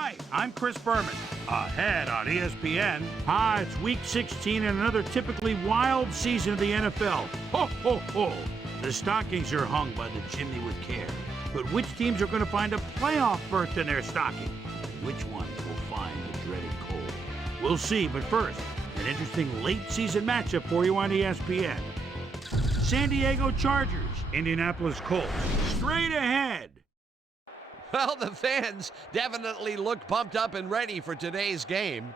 Hi, I'm Chris Berman. Ahead on ESPN. It's Week 16 and another typically wild season of the NFL. Ho, ho, ho. The stockings are hung by the chimney with care. But which teams are going to find a playoff berth in their stocking? And which ones will find the dreaded cold? We'll see, but first, an interesting late-season matchup for you on ESPN. San Diego Chargers, Indianapolis Colts. Straight ahead. Well, the fans definitely look pumped up and ready for today's game.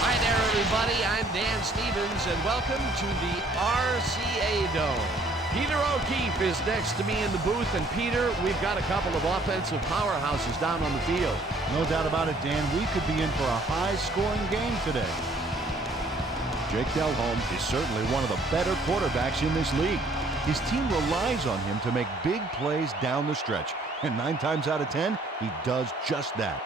Hi there, everybody. I'm Dan Stevens, and welcome to the RCA Dome. Peter O'Keefe is next to me in the booth, and Peter, we've got a couple of offensive powerhouses down on the field. No doubt about it, Dan. We could be in for a high-scoring game today. Jake Delhomme is certainly one of the better quarterbacks in this league. His team relies on him to make big plays down the stretch, and 9 times out of 10, he does just that.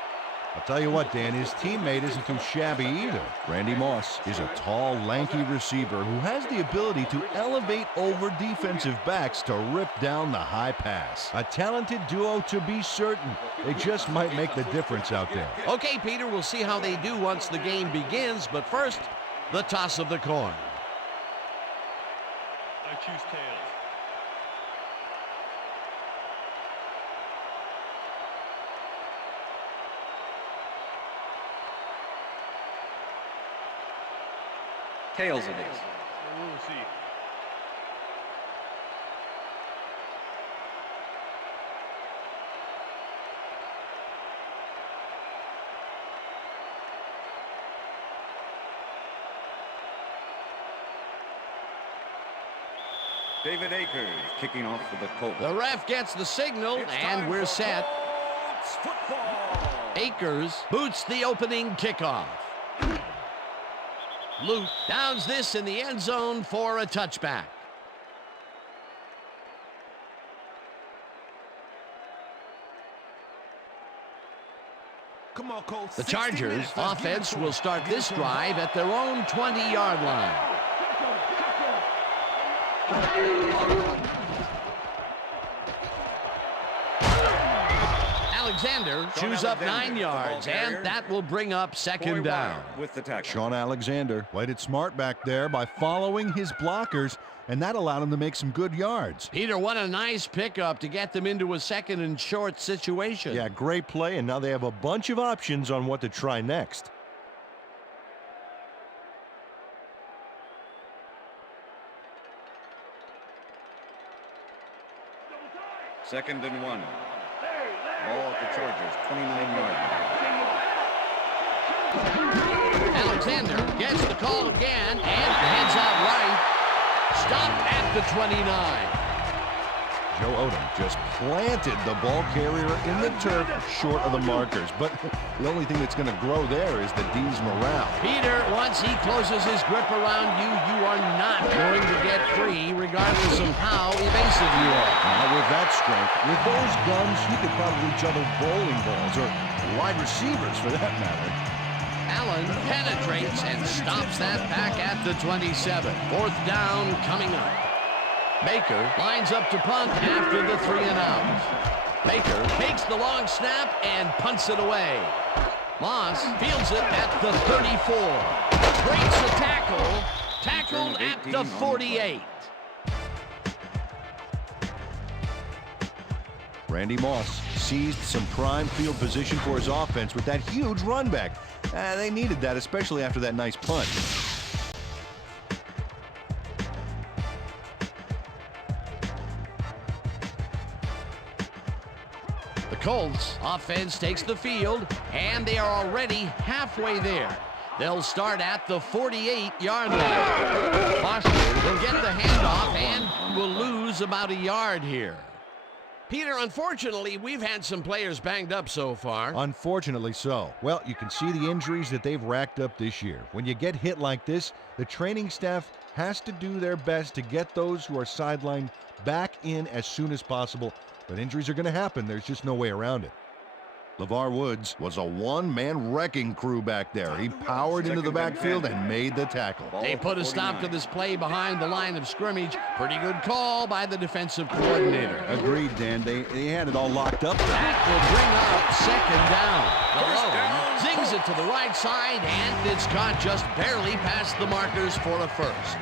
I'll tell you what, Dan, his teammate isn't too shabby either. Randy Moss is a tall, lanky receiver who has the ability to elevate over defensive backs to rip down the high pass. A talented duo to be certain. They just might make the difference out there. Okay, Peter, we'll see how they do once the game begins, but first, the toss of the coin. I choose tails. Tails it is. We'll see. David Akers kicking off for the Colts. The ref gets the signal, and we're set. Akers boots the opening kickoff. Luke downs this in the end zone for a touchback. Come on, Colts. The Chargers offense will start this drive at their own 20-yard line. Alexander chews up 9 yards, and that will bring up second down. With the tackle. Sean Alexander played it smart back there by following his blockers, and that allowed him to make some good yards. Peter, what a nice pickup to get them into a second and short situation. Yeah, great play, and now they have a bunch of options on what to try next. Second and 1. Ball at the Chargers, 29-yard line. Alexander gets the call again and heads out right. Stopped at the 29. Joe Odom just planted the ball carrier in the turf short of the markers. But the only thing that's going to grow there is the D's morale. Peter, once he closes his grip around you, you are not going to get free regardless of how evasive you are. Now with that strength, with those guns, you could probably juggle bowling balls or wide receivers for that matter. Allen penetrates and stops that pack at the 27. Fourth down coming up. Baker lines up to punt after the 3 and out. Baker takes the long snap and punts it away. Moss fields it at the 34. Breaks a tackle. Tackled at the 48. Randy Moss seized some prime field position for his offense with that huge run back. They needed that, especially after that nice punt. The Colts offense takes the field, and they are already halfway there. They'll start at the 48-yard line. Foster will get the handoff and will lose about a yard here. Peter, unfortunately, we've had some players banged up so far. Unfortunately so. Well, you can see the injuries that they've racked up this year. When you get hit like this, the training staff has to do their best to get those who are sidelined back in as soon as possible. But injuries are going to happen. There's just no way around it. LeVar Woods was a one-man wrecking crew back there. He powered into the backfield and made the tackle. They put a stop to this play behind the line of scrimmage. Pretty good call by the defensive coordinator. Agreed, Dan. They had it all locked up. That will bring up second down. Malone zings it to the right side, and it's caught just barely past the markers for a first.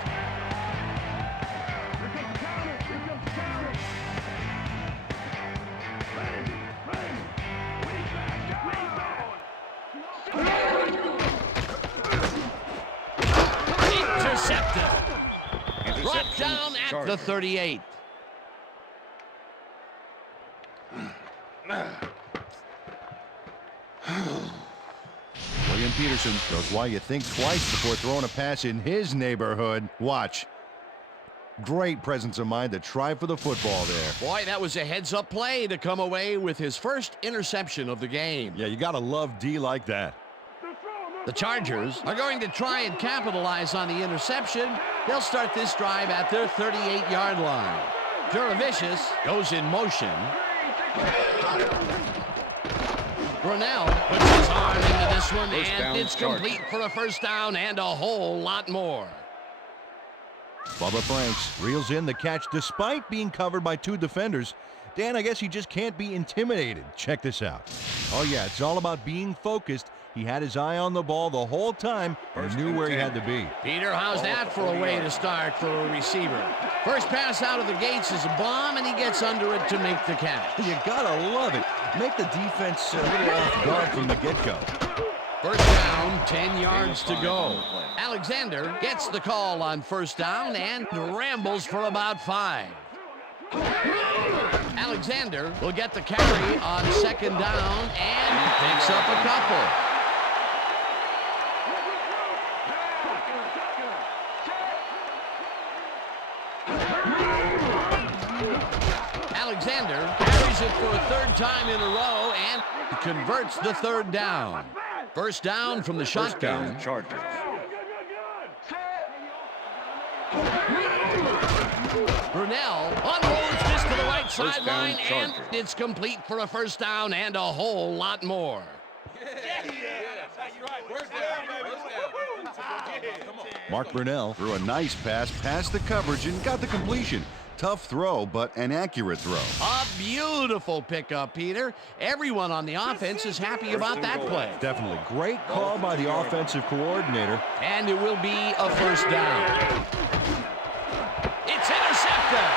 Brought down at the 38. William Peterson shows why you think twice before throwing a pass in his neighborhood. Watch. Great presence of mind to try for the football there. Boy, that was a heads-up play to come away with his first interception of the game. Yeah, you got to love D like that. The Chargers are going to try and capitalize on the interception. They'll start this drive at their 38-yard line. Juravicius goes in motion. Brunell puts his arm into this one, and it's complete for a first down and a whole lot more. Bubba Franks reels in the catch despite being covered by two defenders. Dan, I guess he just can't be intimidated. Check this out. Oh, yeah, it's all about being focused. He had his eye on the ball the whole time and knew where he had to be. Peter, how's that for a way to start for a receiver? First pass out of the gates is a bomb, and he gets under it to make the catch. You gotta love it. Make the defense a little off guard from the get-go. First down, 10 yards to go. Alexander gets the call on first down and rambles for about 5. Alexander will get the carry on second down and picks up a couple. Alexander carries it for a third time in a row and converts the third down. First down from the shotgun. Chargers. Brunell unloads this to the right sideline, and it's complete for a first down and a whole lot more. Mark Brunell threw a nice pass past the coverage and got the completion. Tough throw, but an accurate throw. A beautiful pickup, Peter. Everyone on the offense is happy about that play. Definitely. Great call by the offensive coordinator. And it will be a first down. It's intercepted.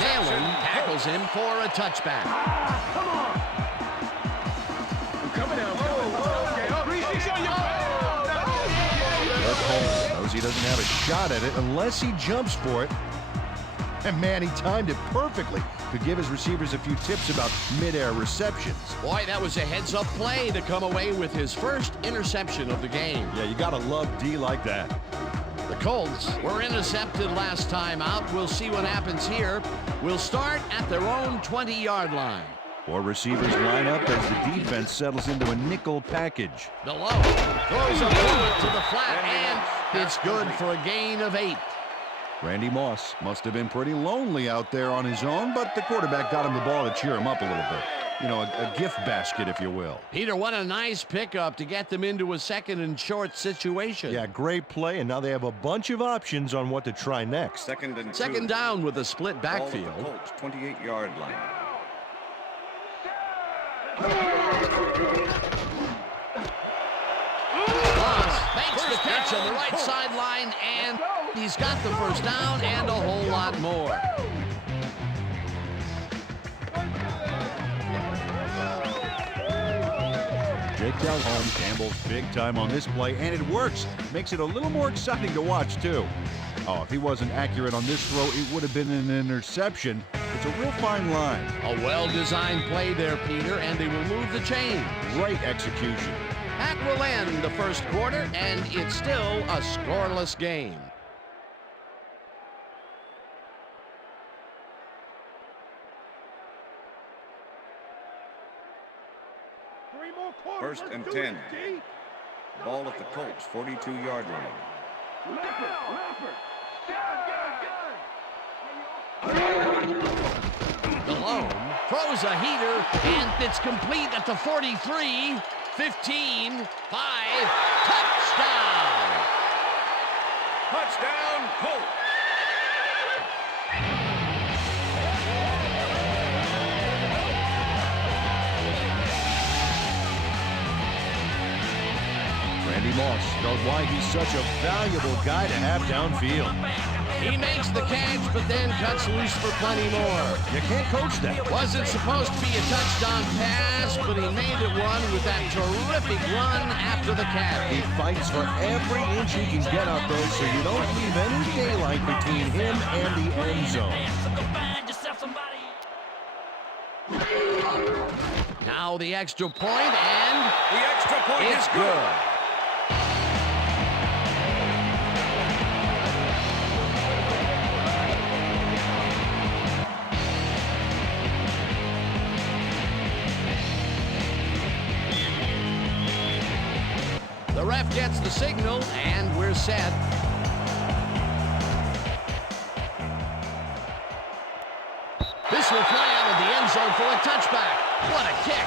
Galen tackles him for a touchback. Come on. I'm coming out. Knows he doesn't have a shot at it unless he jumps for it. And man, he timed it perfectly. Could give his receivers a few tips about mid-air receptions. Boy, that was a heads-up play to come away with his first interception of the game. Yeah, you gotta love D like that. The Colts were intercepted last time out. We'll see what happens here. We'll start at their own 20-yard line. 4 receivers line up as the defense settles into a nickel package. Below throws a bullet to the flat, and it's good for a gain of 8. Randy Moss must have been pretty lonely out there on his own, but the quarterback got him the ball to cheer him up a little bit. You know, a gift basket, if you will. Peter, what a nice pickup to get them into a second and short situation. Yeah, great play, and now they have a bunch of options on what to try next. Second down with a split backfield. Ball at the Colts 28-yard line. Moss makes the catch on the right sideline, and he's got the first down and a whole lot more. Jake Delhomme gambles big time on this play, and it works. Makes it a little more exciting to watch, too. Oh, if he wasn't accurate on this throw, it would have been an interception. It's a real fine line. A well-designed play there, Peter, and they will move the chains. Great execution. That will end the first quarter, and it's still a scoreless game. First and 10. Ball at the Colts 42-yard line. Malone throws throws a heater, and it's complete at the 43, 15, 5, touchdown! Touchdown, Colts! Randy Moss showed why he's such a valuable guy to have downfield. He makes the catch, but then cuts loose for plenty more. You can't coach that. Wasn't supposed to be a touchdown pass, but he made it one with that terrific run after the catch. He fights for every inch he can get out there, so you don't leave any daylight between him and the end zone. Now the extra point, and The extra point it's is good. The ref gets the signal, and we're set. This will fly out of the end zone for a touchback. What a kick.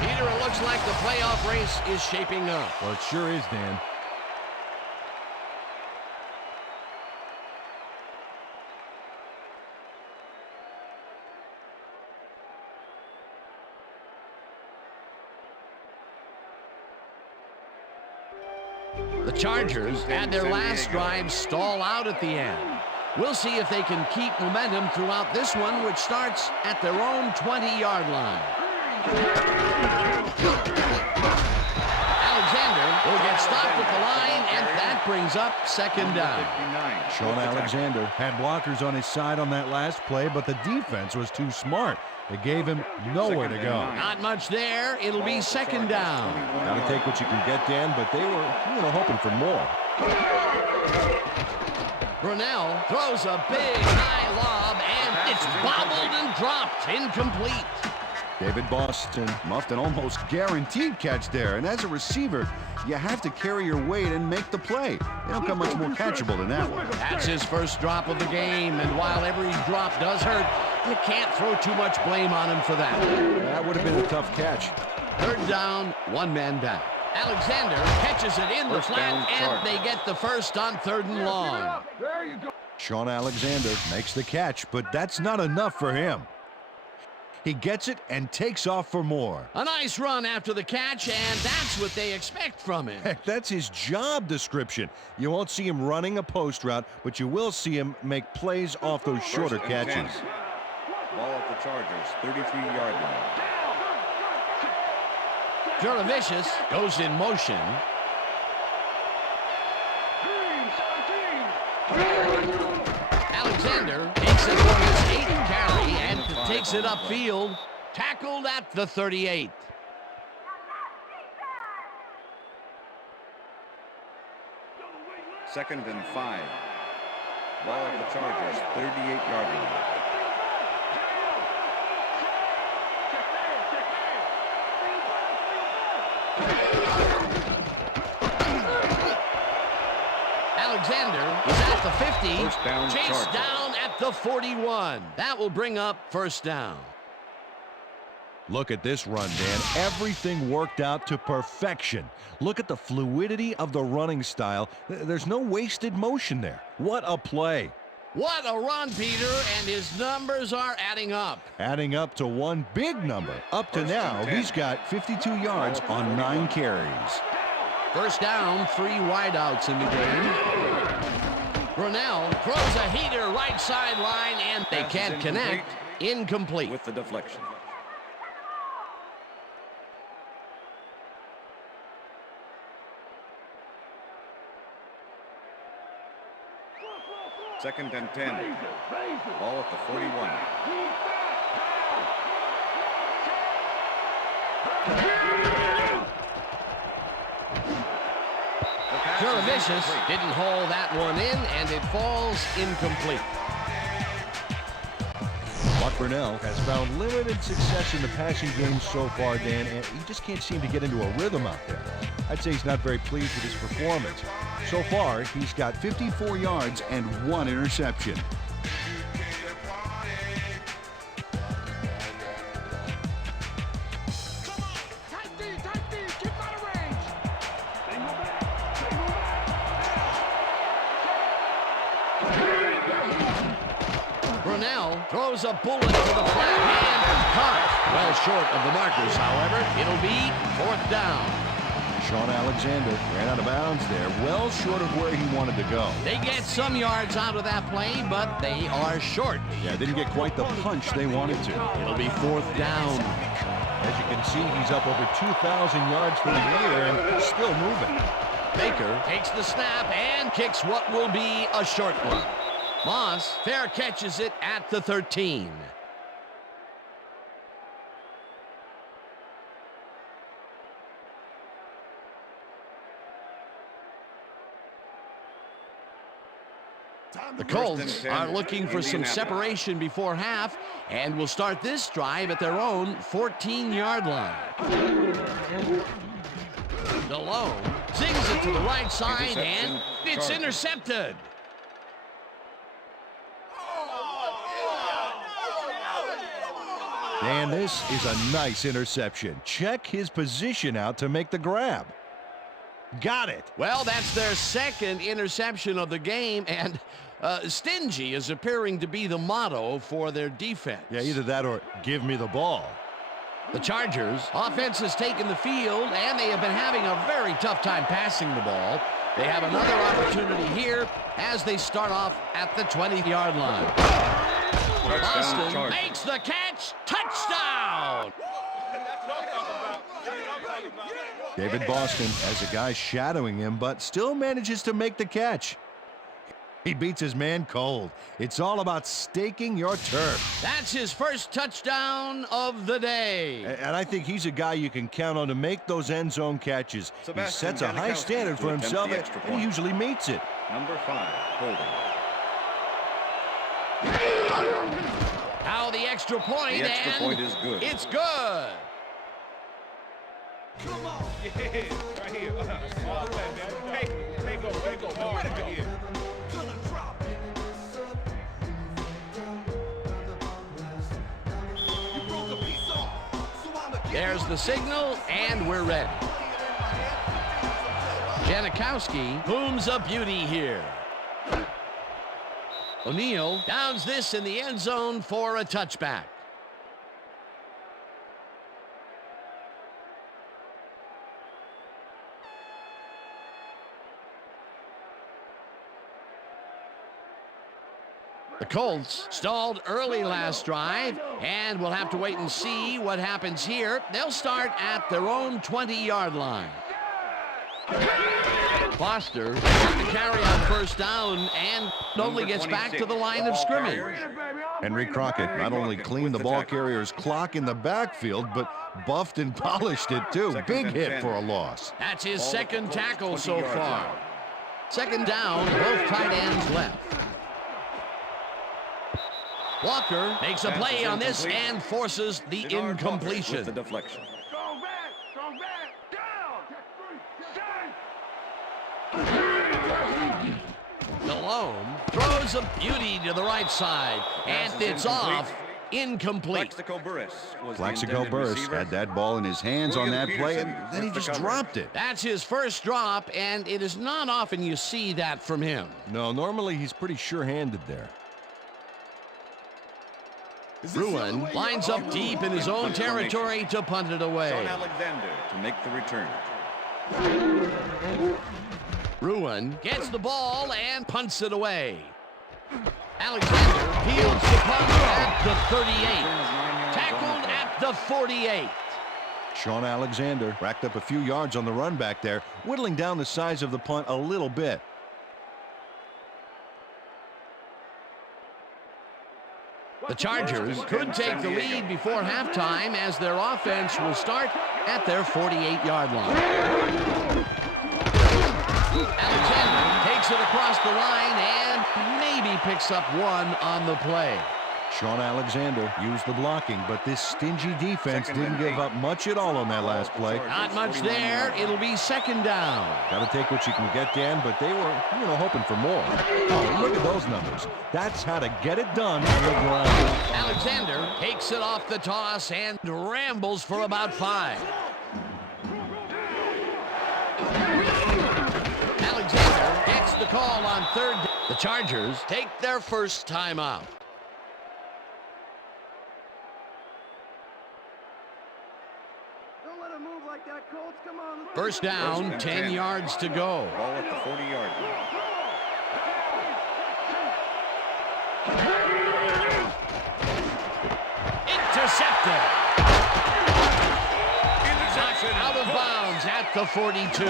Peter, it looks like the playoff race is shaping up. Well, it sure is, Dan. The Chargers had their last drive stall out at the end. We'll see if they can keep momentum throughout this one, which starts at their own 20-yard line. Alexander will get stopped at the line, and that brings up second down. Sean Alexander had blockers on his side on that last play, but the defense was too smart. It gave him nowhere to go. Not much there. It'll be second down. Got to take what you can get, Dan, but they were, hoping for more. Brunell throws a big high lob, and it's bobbled and dropped, incomplete. David Boston muffed an almost guaranteed catch there, and as a receiver, you have to carry your weight and make the play. They don't come much more catchable than that one. That's his first drop of the game, and while every drop does hurt, you can't throw too much blame on him for that. That would have been a tough catch. Third down, one man down. Alexander catches it in the flat, and they get the first on third and long. There you go. Sean Alexander makes the catch, but that's not enough for him. He gets it and takes off for more. A nice run after the catch, and that's what they expect from him. Heck, that's his job description. You won't see him running a post route, but you will see him make plays off those shorter catches. Ball at the Chargers, 33-yard line. Juravicius goes in motion. Alexander takes it for his 8th carry and takes it upfield. Tackled at the 38. Second and 5. Ball at the Chargers, 38-yard line. Alexander is at the 50, First down, chased Chargers. down at the 41. That will bring up first down. Look at this run, Dan. Everything worked out to perfection. Look at the fluidity of the running style. There's no wasted motion there. What a play. What a run, Peter, and his numbers are adding up. Adding up to one big number. Up to now, he's got 52 yards on 9 carries. First down, 3 wideouts in the game. Brunell throws a heater right sideline, and they can't connect. Incomplete. With the deflection. Second and 10. Ball at the 41. Juravicius didn't haul that one in, and it falls incomplete. Buck Brunell has found limited success in the passing game so far, Dan, and he just can't seem to get into a rhythm out there. I'd say he's not very pleased with his performance. So far, he's got 54 yards and 1 interception. Cornell throws a bullet to the flat and caught. Well short of the markers, however. It'll be 4th down. Sean Alexander ran out of bounds there, well short of where he wanted to go. They get some yards out of that play, but they are short. Yeah, didn't get quite the punch they wanted to. It'll be 4th down. As you can see, he's up over 2,000 yards for the year and still moving. Baker takes the snap and kicks what will be a short one. Moss fair catches it at the 13. The Colts are looking for some separation before half and will start this drive at their own 14-yard line. Delone zings it to the right side, and it's intercepted. And this is a nice interception. Check his position out to make the grab. Got it. Well, that's their second interception of the game, and stingy is appearing to be the motto for their defense. Yeah, either that or give me the ball. The Chargers offense has taken the field, and they have been having a very tough time passing the ball. They have another opportunity here as they start off at the 20-yard line. Boston makes the catch. Touchdown! David Boston has a guy shadowing him, but still manages to make the catch. He beats his man cold. It's all about staking your turf. That's his first touchdown of the day. And I think he's a guy you can count on to make those end zone catches. He sets a high standard for himself, and he usually meets it. Number 5, holding. Now the extra point, The extra point is good. It's good. Come on. Yeah, right here. All the way, man. Hey, go hard right here. Gonna drop it. You broke a piece off, so I'ma There's the signal, and we're ready. Janikowski booms a beauty here. O'Neal downs this in the end zone for a touchback. The Colts stalled early last drive, and we'll have to wait and see what happens here. They'll start at their own 20-yard line. Foster gets the carry on first down and only gets back to the line of scrimmage. Henry Crockett not only cleaned the ball carrier's clock in the backfield, but buffed and polished it too. Big hit for a loss. That's his second tackle so far. Second down, both tight ends left. Walker makes a play on this and forces the incompletion. The deflection. Go back, down. Delone throws a beauty to the right side, and it's off. Incomplete. Plaxico Burress had that ball in his hands on that play, and then he just dropped it. That's his first drop, and it is not often you see that from him. No, normally he's pretty sure-handed there. Ruin lines up deep in his own territory to punt it away. Sean Alexander to make the return. Ruin gets the ball and punts it away. Alexander fields the punt at the 38. Tackled at the 48. Sean Alexander racked up a few yards on the run back there, whittling down the size of the punt a little bit. The Chargers could take the lead before halftime as their offense will start at their 48-yard line. Alexander takes it across the line and maybe picks up one on the play. Sean Alexander used the blocking, but this stingy defense didn't give up much at all on that last play. Not much there. It'll be second down. Got to take what you can get, Dan, but they were, hoping for more. Oh, look at those numbers. That's how to get it done on the ground. Alexander takes it off the toss and rambles for about 5. Alexander gets the call on third. The Chargers take their first timeout. First down, First 10 and 10. yards to go. Ball at the 40-yard line. Intercepted. Interception. Out of bounds at the 42.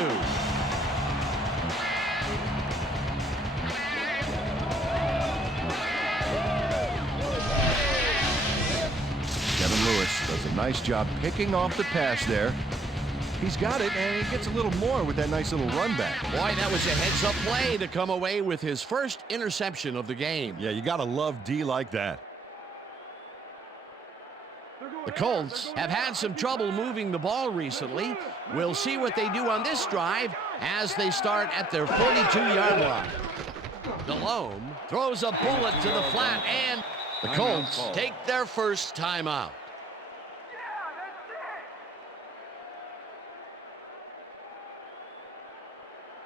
Kevin Lewis does a nice job picking off the pass there. He's got it, and he gets a little more with that nice little run back. Boy, that was a heads-up play to come away with his first interception of the game. Yeah, you got to love D like that. The Colts have had some trouble moving the ball recently. We'll see what they do on this drive as they start at their 42-yard line. Delhomme throws a bullet to the flat, and the Colts take their first timeout.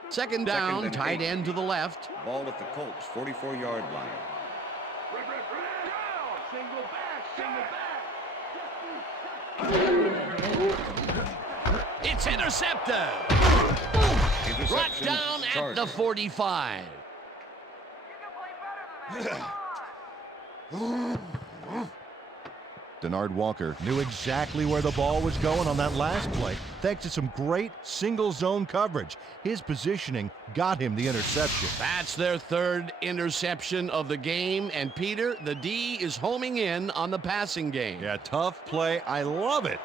Second down, tight end to the left. Ball at the Colts 44-yard line. It's intercepted. Brought down at the 45. Denard Walker knew exactly where the ball was going on that last play, thanks to some great single zone coverage. His positioning got him the interception. That's their third interception of the game, and Peter, the D is homing in on the passing game. Yeah, tough play. I love it.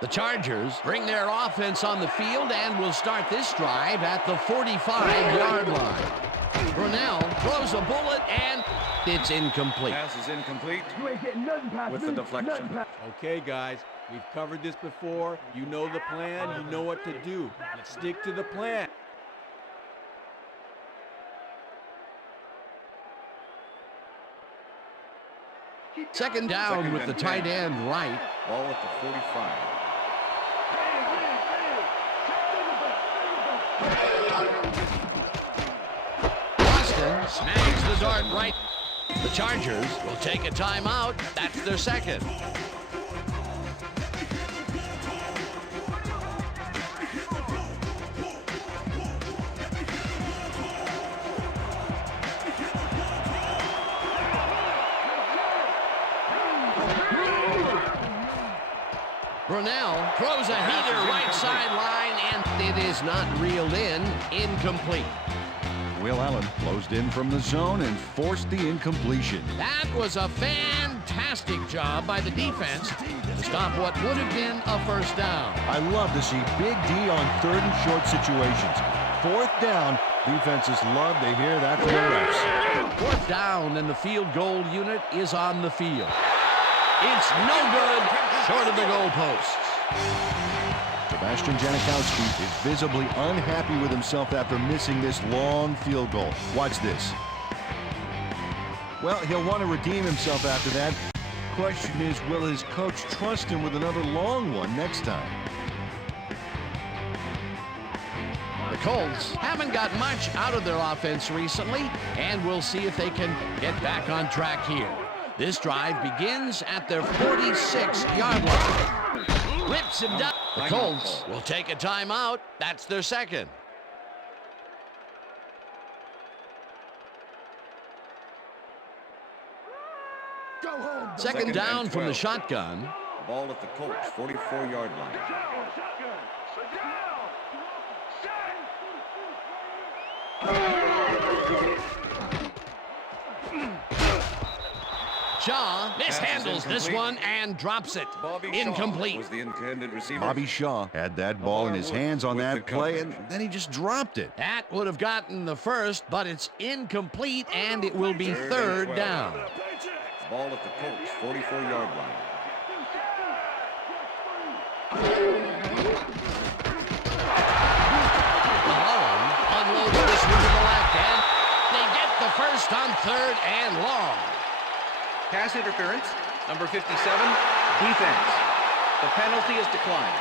The Chargers bring their offense on the field and will start this drive at the 45-yard line. Brunell throws a bullet, and it's incomplete. Pass is incomplete with the deflection. Okay, guys, we've covered this before. You know the plan. You know what to do. Let's stick to the plan. Second down with the tight end right. Ball at the 45. Boston snags the dart right. The Chargers will take a timeout. That's their second. Brunell throws a heater right sideline, and it is not reeled in. Incomplete. Will Allen closed in from the zone and forced the incompletion. That was a fantastic job by the defense to stop what would have been a first down. I love to see Big D on third and short situations. Fourth down, defenses love to hear that from the refs. Fourth down, and the field goal unit is on the field. It's no good, short of the goalposts. Sebastian Janikowski is visibly unhappy with himself after missing this long field goal. Watch this. Well, he'll want to redeem himself after that. Question is, will his coach trust him with another long one next time? The Colts haven't got much out of their offense recently, and we'll see if they can get back on track here. This drive begins at their 46-yard line. Rips him down. The Colts will take a timeout. That's their second. Second down from the shotgun. Ball at the Colts 44-yard line. Shaw mishandles this one and drops it. Incomplete. Was the intended receiver. Bobby Shaw had that ball in his hands on that play, and then he just dropped it. That would have gotten the first, but it's incomplete, and it will be third down. Ball at the Colts 44-yard line. Malone unloads this one to the left, and they get the first on third and long. Pass interference, number 57, defense. The penalty is declined.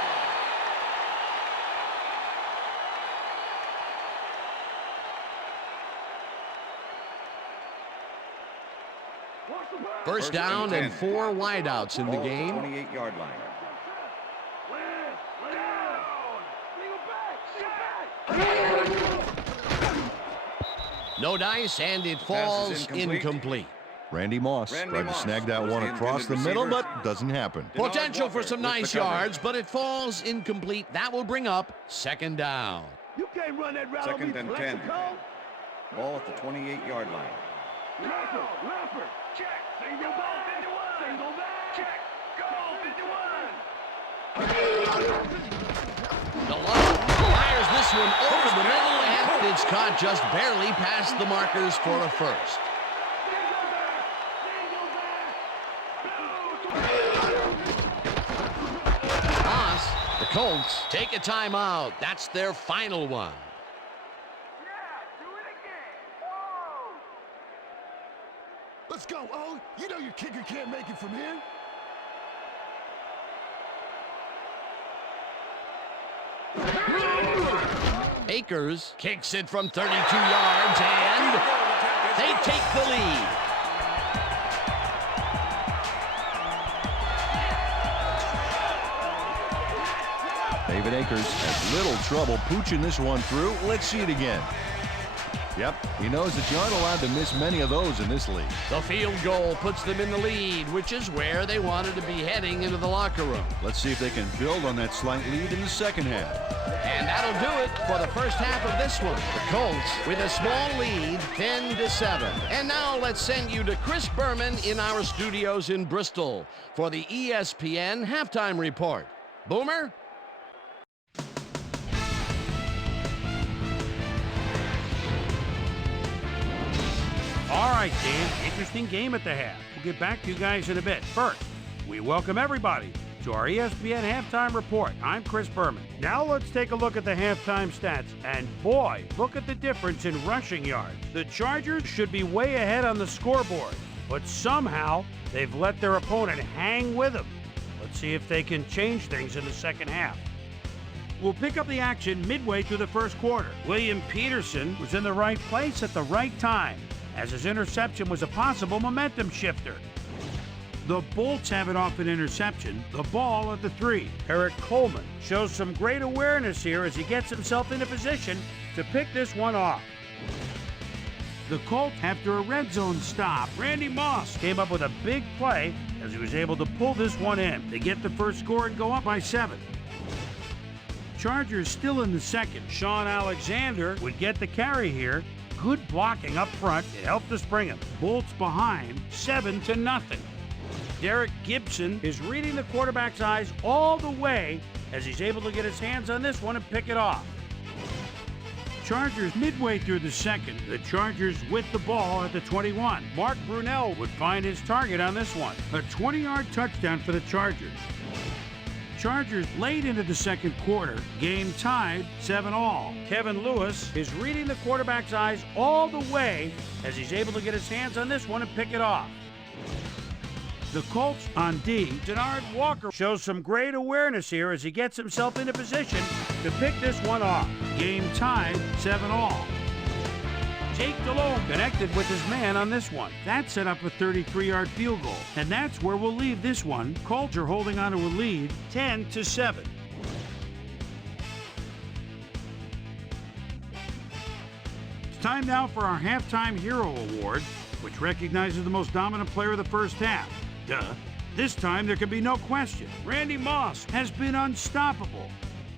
First down and 4 wideouts in the game. 28-yard line. No dice, and it falls incomplete. Randy Moss tried to snag that one across the middle, but doesn't happen. Potential for some nice yards, but it falls incomplete. That will bring up second down. You can't run that route. Second and 10. Ball at the 28-yard line. Leopard. Check. Single ball 51. Single back. Check. Goal 51. DeLong fires this one over the middle, and it's caught just barely past the markers for a first. The Colts take a timeout. That's their final one. Let's go, O. You know your kicker can't make it from here. Akers kicks it from 32 yards, and they take the lead. David Akers has little trouble pooching this one through. Let's see it again. Yep, he knows that you aren't allowed to miss many of those in this league. The field goal puts them in the lead, which is where they wanted to be heading into the locker room. Let's see if they can build on that slight lead in the second half. And that'll do it for the first half of this one. The Colts with a small lead, 10-7. And now let's send you to Chris Berman in our studios in Bristol for the ESPN Halftime Report. Boomer? All right, Dan, interesting game at the half. We'll get back to you guys in a bit. First, we welcome everybody to our ESPN Halftime Report. I'm Chris Berman. Now let's take a look at the halftime stats. And boy, look at the difference in rushing yards. The Chargers should be way ahead on the scoreboard, but somehow they've let their opponent hang with them. Let's see if they can change things in the second half. We'll pick up the action midway through the first quarter. William Peterson was in the right place at the right time, as his interception was a possible momentum shifter. The Bolts have it off an interception, the ball at the 3. Eric Coleman shows some great awareness here as he gets himself in a position to pick this one off. The Colts, after a red zone stop, Randy Moss came up with a big play as he was able to pull this one in. They get the first score and go up by 7. Chargers still in the second. Sean Alexander would get the carry here. Good blocking up front. It helped us bring him. Bolts behind, 7-0. Derek Gibson is reading the quarterback's eyes all the way as he's able to get his hands on this one and pick it off. Chargers midway through the second. The Chargers with the ball at the 21. Mark Brunell would find his target on this one. A 20-yard touchdown for the Chargers. Chargers late into the second quarter, game tied 7-all. Kevin Lewis is reading the quarterback's eyes all the way as he's able to get his hands on this one and pick it off. The Colts on D. Denard Walker shows some great awareness here as he gets himself into position to pick this one off. Game tied 7-all. Jake DeLong connected with his man on this one. That set up a 33-yard field goal. And that's where we'll leave this one. Colts are holding on to a lead, 10-7. It's time now for our Halftime Hero Award, which recognizes the most dominant player of the first half. Duh. This time there can be no question. Randy Moss has been unstoppable.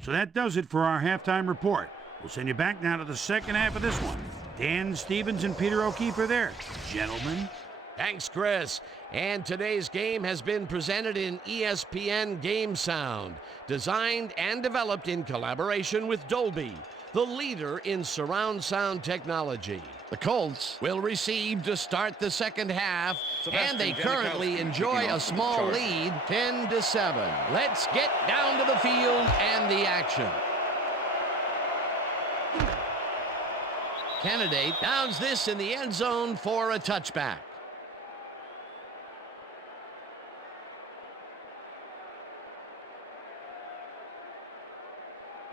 So that does it for our halftime report. We'll send you back now to the second half of this one. Dan Stevens and Peter O'Keefe are there. Gentlemen. Thanks, Chris. And today's game has been presented in ESPN Game Sound, designed and developed in collaboration with Dolby, the leader in surround sound technology. The Colts will receive to start the second half, and they currently enjoy a small lead, 10-7. Let's get down to the field and the action. Candidate downs this in the end zone for a touchback.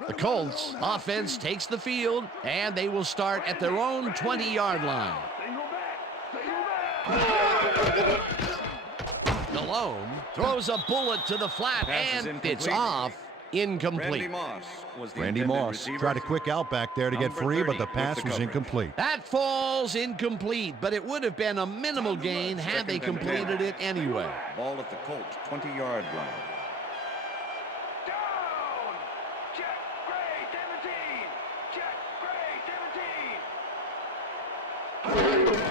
The Colts offense takes the field, and they will start at their own 20-yard line. Malone throws a bullet to the flat, and it's off incomplete. Randy Moss was the Randy intended Moss receiver. tried a quick out back there to get Number free, but 30 the with pass the was coverage. incomplete. That falls incomplete, but it would have been a minimal gain had they Second and 10. completed it anyway. Ball at the Colts 20-yard line. Down! Check, Gray, 17! Check, Gray, 17!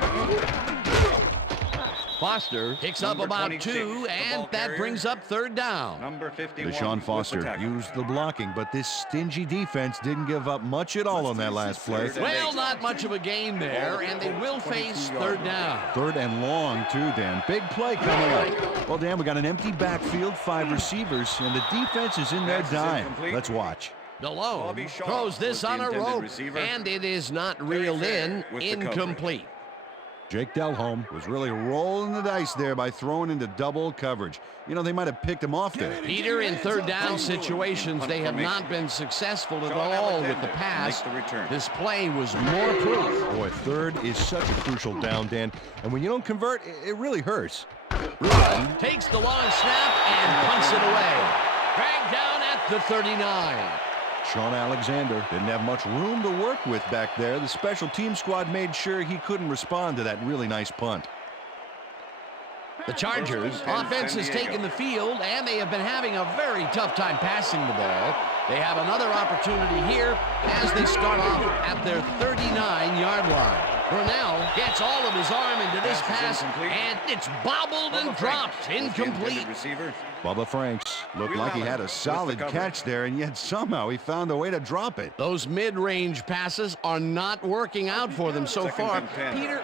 Foster picks up Number about 26, 2, the and ball that carrier. brings up third down. Number 51. Deshaun with the Foster tackle. used the blocking, but this stingy defense didn't give up much at all on that last play. Well, not much of a gain there, and they will face third down. Third and long, too, Dan. Big play coming up. Well, Dan, we got an empty backfield, 5 receivers, and the defense is in their Pass is dime. incomplete. Let's watch. Malone Bobby Shaw throws this was the on a intended rope, receiver. and it is not Very reeled fair in. with the Incomplete. Jake Delhomme was really rolling the dice there by throwing into double coverage. You know, they might have picked him off there. Peter, in third down situations, they have not been successful at all with the pass. Make the return. This play was more proof. Boy, third is such a crucial down, Dan. And when you don't convert, it really hurts. Rudolph takes the long snap and punts it away. Dragged down at the 39. Sean Alexander didn't have much room to work with back there. The special team squad made sure he couldn't respond to that really nice punt. The Chargers offense has taken the field, and they have been having a very tough time passing the ball. They have another opportunity here as they start off at their 39-yard line. Brunell gets all of his arm into this pass, and it's bobbled and dropped. Incomplete. Receiver. Bubba Franks looked like he had a solid catch there, and yet somehow he found a way to drop it. Those mid-range passes are not working out for them so Second far. and 10. Peter,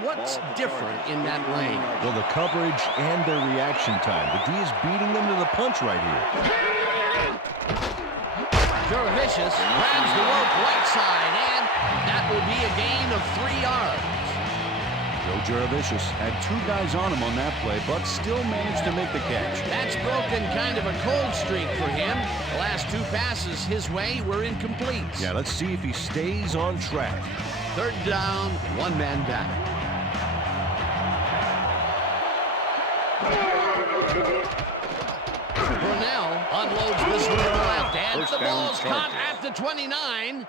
what's different in that lane? Well, the coverage and their reaction time. The D is beating them to the punch right here. Juravicius grabs the rope right side, and that will be a gain of 3 yards. Joe Juravicius had 2 guys on him on that play, but still managed to make the catch. That's broken kind of a cold streak for him. The last 2 passes his way were incomplete. Yeah, let's see if he stays on track. Third down, 1 man back. Brunell unloads this one to the left, and First the down, ball's caught Chargers. at the 29.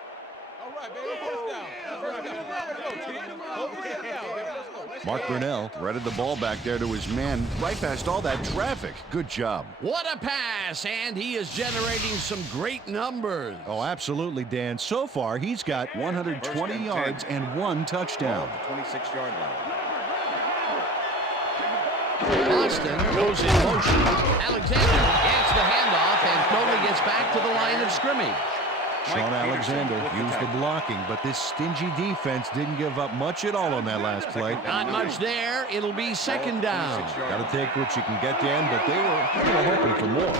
All right, baby, first down. First down. Let's go, T. Hold it down, baby. Let's go. Mark Brunell threaded the ball back there to his man right past all that traffic. Good job. What a pass, and he is generating some great numbers. Oh, absolutely, Dan. So far, he's got 120 yards and 1 touchdown. Ball at the 26-yard line. Boston goes in motion. Alexander gets the handoff and totally gets back to the line of scrimmage. Sean Alexander used the blocking, but this stingy defense didn't give up much at all on that last play. Not much there. It'll be second down. Got to take what you can get, Dan, but they were hoping for more.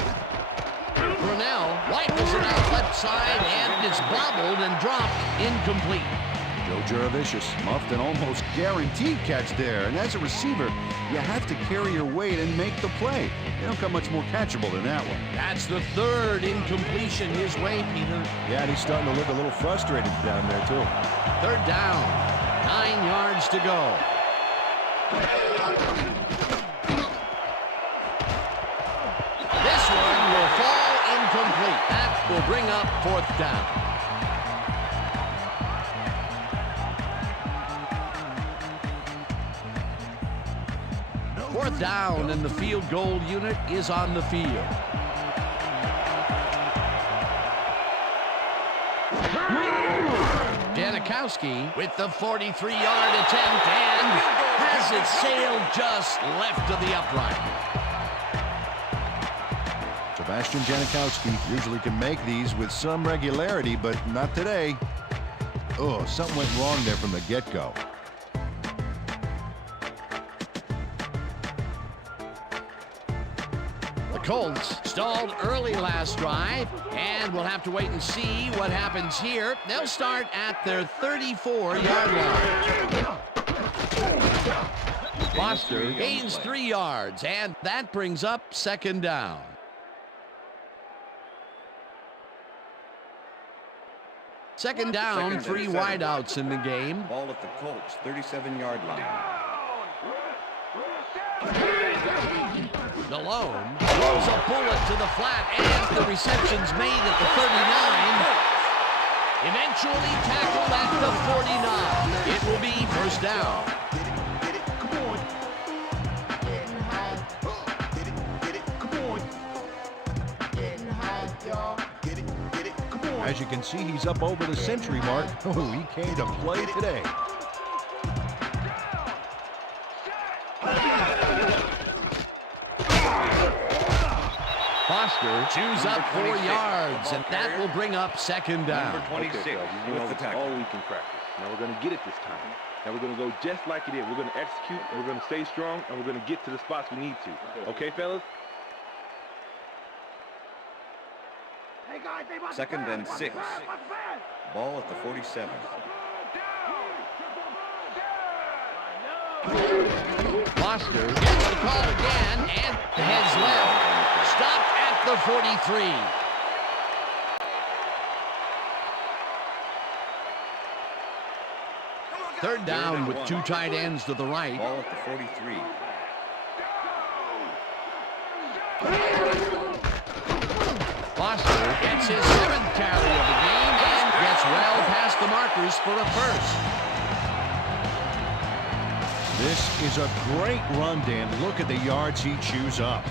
Brunell rifles it out left side, and it's bobbled and dropped incomplete. Joe Juravicius muffed an almost guaranteed catch there, and as a receiver, you have to carry your weight and make the play. They don't come much more catchable than that one. That's the third incompletion his way, Peter. Yeah, and he's starting to look a little frustrated down there, too. Third down, 9 yards to go. This one will fall incomplete. That will bring up 4th down. Fourth down, and the field goal unit is on the field. Janikowski with the 43-yard attempt, and has it sailed just left of the upright. Sebastian Janikowski usually can make these with some regularity, but not today. Oh, something went wrong there from the get-go. Colts stalled early last drive, and we'll have to wait and see what happens here. They'll start at their 34-yard line. Foster gains 3 yards, and that brings up second down. Second down, 3 wideouts in the game. Ball at the Colts 37-yard line. Delhomme throws a bullet to the flat, and the reception's made at the 39. Eventually tackled at the 49. It will be first down. As you can see, he's up over the century mark. Oh, he came to play today. Foster chews up 4 yards, and that will bring up second down. Number 26 with the tackle. All week in practice. Now we're going to get it this time. Now we're going to go just like it is. We're going to execute, and we're going to stay strong, and we're going to get to the spots we need to. Okay, fellas? Second and 6. Ball at the 47. Foster gets the call again and heads left. Stopped at the 43. Third down with 2 tight ends to the right. Ball at the 43. Foster gets his 7th carry of the game and gets well past the markers for a first. This is a great run, Dan. Look at the yards he chews up.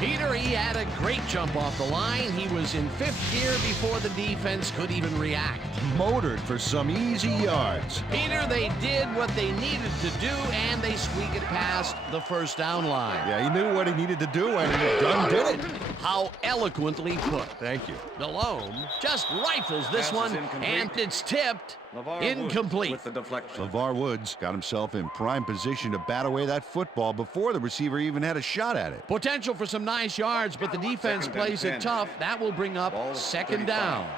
Peter, he had a great jump off the line. He was in 5th gear before the defense could even react. Motored for some easy yards. Peter, they did what they needed to do, and they squeaked it past the first down line. Yeah, he knew what he needed to do, and he done did it. How eloquently put. Thank you. Delhomme just rifles this one, and it's tipped. Incomplete. With the deflection. LeVar Woods got himself in prime position to bat away that football before the receiver even had a shot at it. Potential for some nice yards, but the defense plays it tough. That will bring up second down.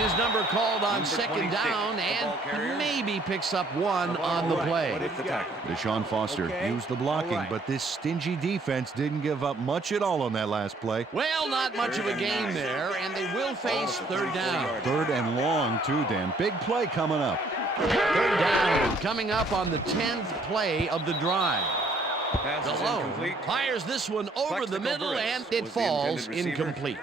His number called on second down, and maybe picks up 1 on the play. Deshaun Foster used the blocking, but this stingy defense didn't give up much at all on that last play. Well, not much of a game there, and they will face third down. 3rd and long, too, Dan. Big play coming up. Third down coming up on the 10th play of the drive. Delhomme fires this one over the middle, and it falls incomplete.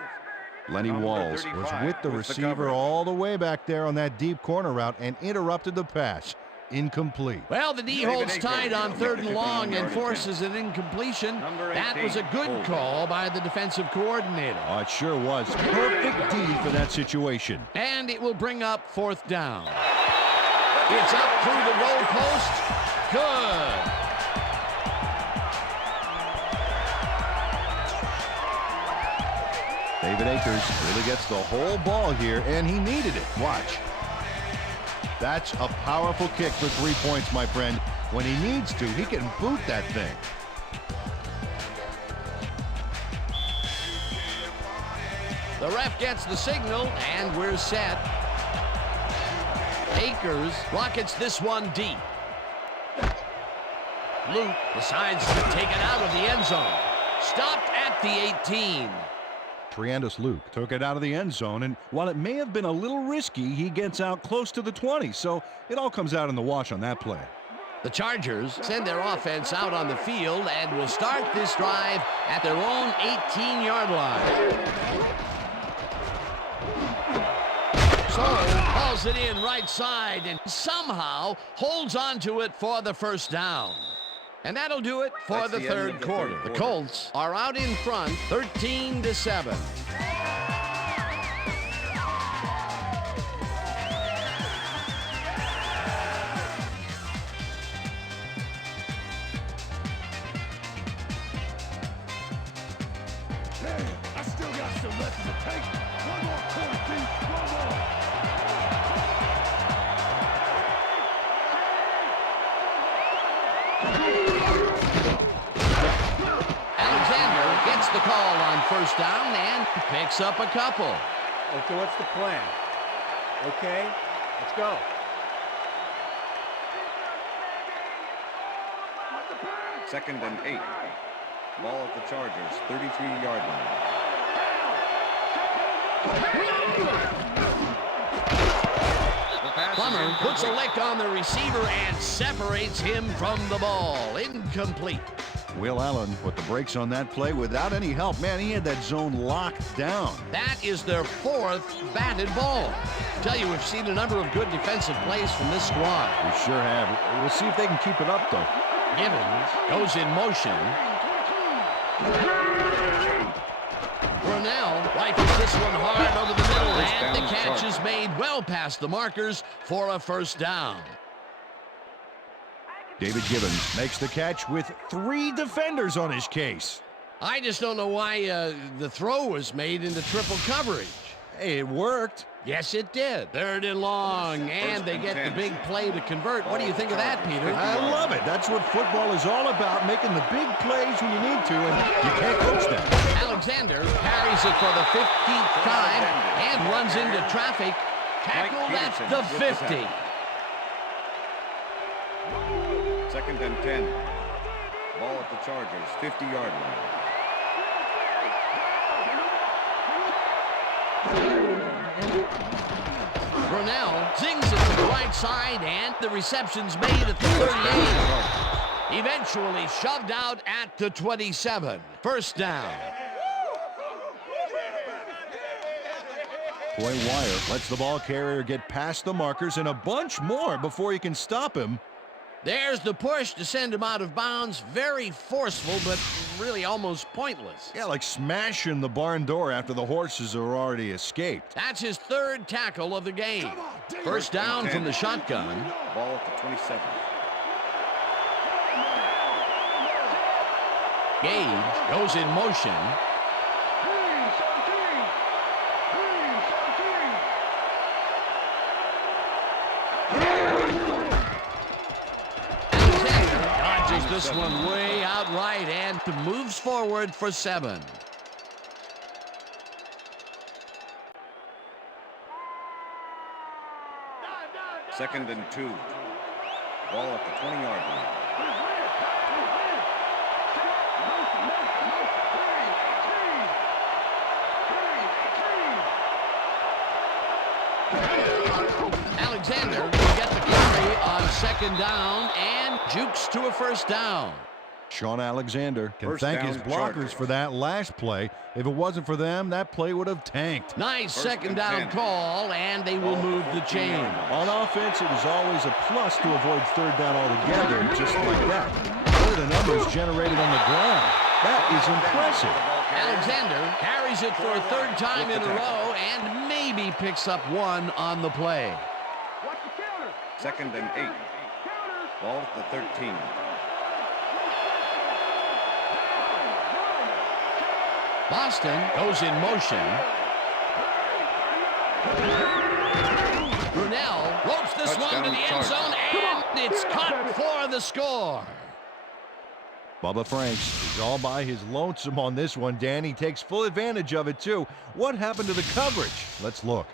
Lenny Walls was with the receiver all the way back there on that deep corner route and interrupted the pass. Incomplete. Well, the D holds tight on 3rd and long and forces an incompletion. That was a good call by the defensive coordinator. Oh, it sure was. Perfect D for that situation. And it will bring up 4th down. It's up through the goal post. Good. David Akers really gets the whole ball here, and he needed it. Watch. That's a powerful kick for 3 points, my friend. When he needs to, he can boot that thing. The ref gets the signal, and we're set. Akers rockets this one deep. Luke decides to take it out of the end zone. Stopped at the 18. Triandus Luke took it out of the end zone, and while it may have been a little risky, he gets out close to the 20, so it all comes out in the wash on that play. The Chargers send their offense out on the field and will start this drive at their own 18-yard line. So hauls it in right side and somehow holds on to it for the first down. And that'll do it for the third quarter. The Colts are out in front, 13-7. I still got some left in the tank. One more quarter, Pete. One more. Alexander gets the call on first down and picks up a couple. Okay, what's the plan? Okay, let's go. Second and 8. Ball at the Chargers, 33-yard line. Hammer puts a lick on the receiver and separates him from the ball. Incomplete. Will Allen put the brakes on that play without any help. Man, he had that zone locked down. That is their 4th batted ball. Tell you, we've seen a number of good defensive plays from this squad. We sure have. We'll see if they can keep it up, though. Gibbons goes in motion. Brunell rifles this one hard over the middle, and the catch is made well past the markers for a first down. David Gibbons makes the catch with 3 defenders on his case. I just don't know why the throw was made into triple coverage. Hey, it worked. Yes, it did. 3rd and long, and they get the big play to convert. What do you think of that, Peter? I love it. That's what football is all about, making the big plays when you need to, and you can't coach them. Alexander carries it for the 15th time and runs into traffic. Tackled at the 50. 2nd and 10. Ball at the Chargers, 50-yard line. Brunell zings it to the right side, and the reception's made at the 38. Eventually shoved out at the 27. First down. Boy, Wire lets the ball carrier get past the markers and a bunch more before he can stop him. There's the push to send him out of bounds. Very forceful, but really almost pointless. Yeah, like smashing the barn door after the horses are already escaped. That's his 3rd tackle of the game. First down from the shotgun. Ball at the 27. Gage goes in motion. This one way out right and moves forward for 7. Second and 2. Ball at the 20-yard line. Alexander will get the carry on 2nd down and jukes to a first down. Sean Alexander can First thank down, his blockers Chargers. for that last play. If it wasn't for them, that play would have tanked. Nice First 2nd and down 10. call, and they will move the chain. On offense, it was always a plus to avoid 3rd down altogether, just like that. Look at the numbers generated on the ground. That is impressive. Alexander carries it for a 3rd time in a row and maybe picks up 1 on the play. Watch the counter. 2nd and 8. Ball at the 13. Boston goes in motion. Brunell ropes this one to the end zone, and it's caught for the score. Bubba Franks is all by his lonesome on this one, Dan. He takes full advantage of it, too. What happened to the coverage? Let's look.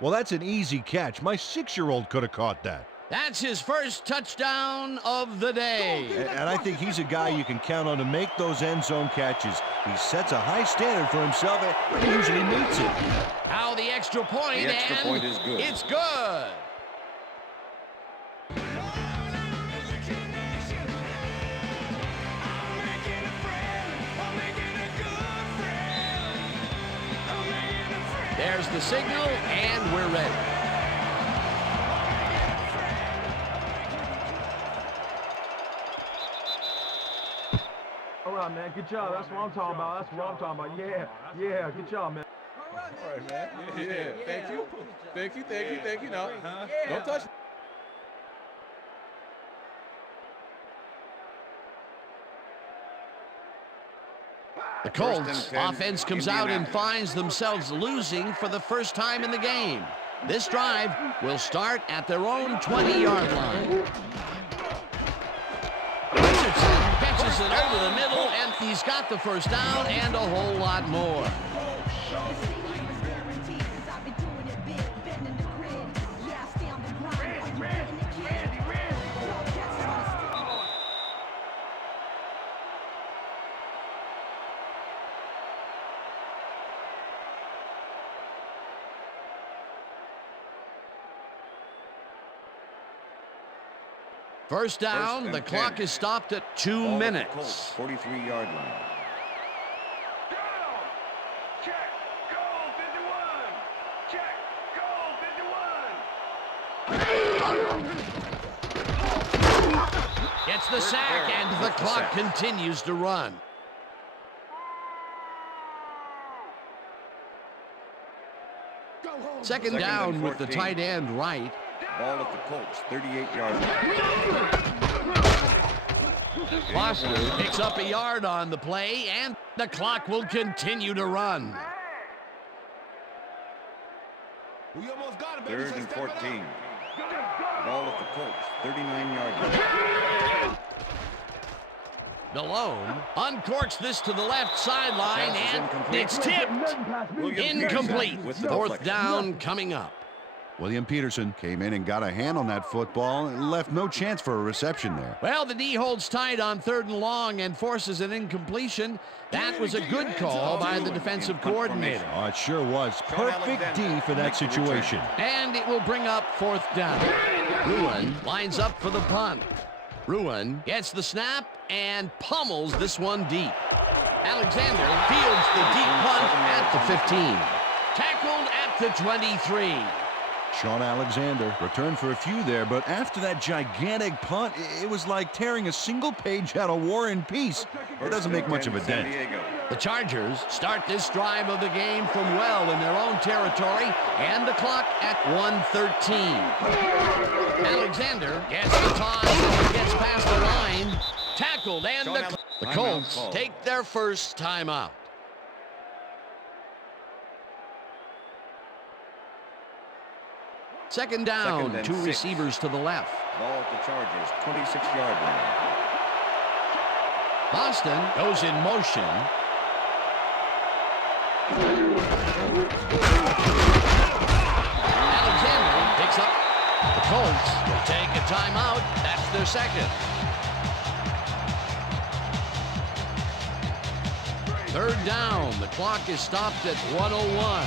Well, that's an easy catch. My 6-year-old could have caught that. That's his first touchdown of the day. And I think he's a guy you can count on to make those end zone catches. He sets a high standard for himself, and he usually meets it. Now the extra point, The extra and point is good. It's good. There's the signal, and we're ready. All right, man. Good job. That's what I'm talking about. That's what I'm talking about. Yeah. Yeah. Good job, man. All right, man. Yeah. Thank you. Thank you. Thank you. Thank you. No. Don't touch me. The Colts offense comes out and finds themselves losing for the first time in the game. This drive will start at their own 20-yard line. Richardson catches it over the middle, and he's got the first down and a whole lot more. First down, the clock is stopped at 2 minutes. 43-yard line. Gets the sack, and the clock continues to run. Second down with the tight end right. Ball at the Colts, 38-yard line. Foster picks up a yard on the play, and the clock will continue to run. Third and 14. Ball at the Colts, 39-yard line. Malone uncorks this to the left sideline, and it's tipped. Incomplete. Fourth down coming up. William Peterson came in and got a hand on that football and left no chance for a reception there. Well, the D holds tight on 3rd and long and forces an incompletion. That was a good call by the defensive coordinator. Oh, it sure was. Perfect D for that situation. And it will bring up 4th down. Ruin lines up for the punt. Ruin gets the snap and pummels this one deep. Alexander fields the deep punt at the 15. Tackled at the 23. Sean Alexander returned for a few there, but after that gigantic punt, it was like tearing a single page out of War and Peace. It doesn't make much of a dent. The Chargers start this drive of the game from well in their own territory, and the clock at 1:13. Alexander gets the toss and gets past the line. Tackled, and the Colts take their first timeout. Second down, 2 receivers to the left. Ball at the Chargers, 26-yard line. Boston goes in motion. Alexander picks up. The Colts will take a timeout. That's their second. Third down. The clock is stopped at 1:01.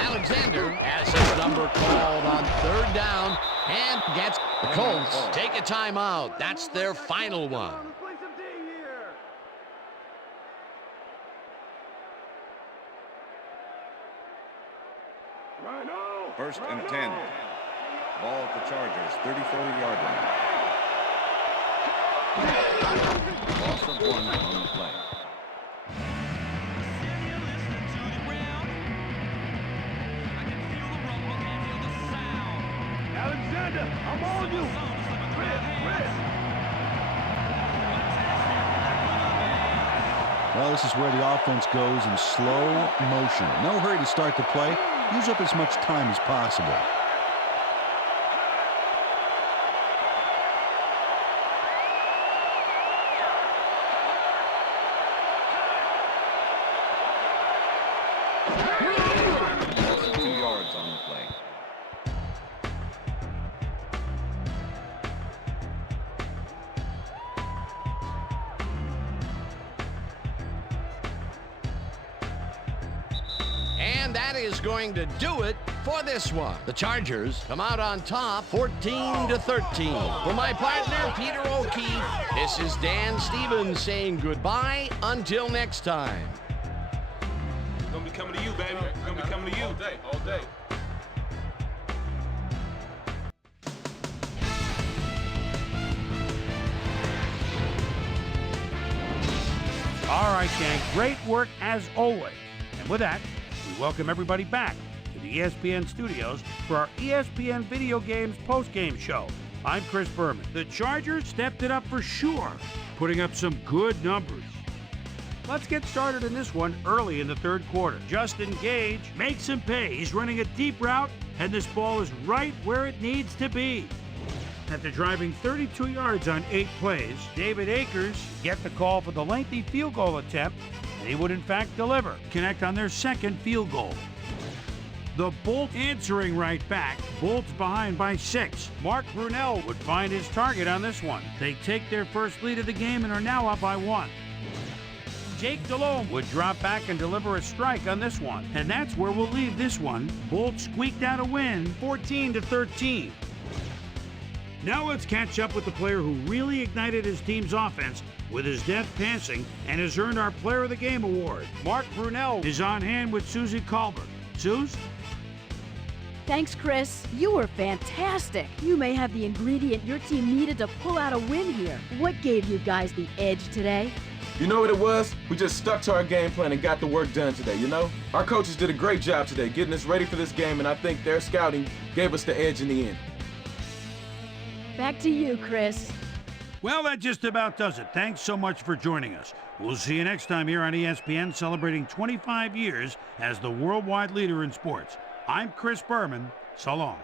Alexander has his number called on 3rd down and gets the Colts take a timeout. That's their final one. First and 10. Ball at the Chargers, 34-yard line. Loss of 1 on the play. Alexander, I'm on you. Well, this is where the offense goes in slow motion. No hurry to start the play. Use up as much time as possible. Loss of 2 yards on the play. And that is going to do it for this one. The Chargers come out on top 14-13. For my partner, Peter O'Keefe, this is Dan Stevens saying goodbye until next time. It's gonna be coming to you, baby. It's gonna be coming to you. All day. All right, gang, great work as always. And with that, we welcome everybody back to the ESPN studios for our ESPN Video Games postgame show. I'm Chris Berman. The Chargers stepped it up for sure, putting up some good numbers. Let's get started in this one early in the 3rd quarter. Justin Gage makes him pay. He's running a deep route, and this ball is right where it needs to be. After driving 32 yards on 8 plays, David Akers get the call for the lengthy field goal attempt, and he would in fact deliver, connect on their second field goal. The Bolts answering right back. Bolts behind by 6. Mark Brunell would find his target on this one. They take their first lead of the game and are now up by 1. Jake Delhomme would drop back and deliver a strike on this one. And that's where we'll leave this one. Bolts squeaked out a win, 14-13. Now let's catch up with the player who really ignited his team's offense with his deft passing and has earned our Player of the Game award. Mark Brunell is on hand with Susie Colbert. Suze? Thanks, Chris. You were fantastic. You may have the ingredient your team needed to pull out a win here. What gave you guys the edge today? You know what it was? We just stuck to our game plan and got the work done today, you know? Our coaches did a great job today getting us ready for this game, and I think their scouting gave us the edge in the end. Back to you, Chris. Well, that just about does it. Thanks so much for joining us. We'll see you next time here on ESPN, celebrating 25 years as the worldwide leader in sports. I'm Chris Berman. So long.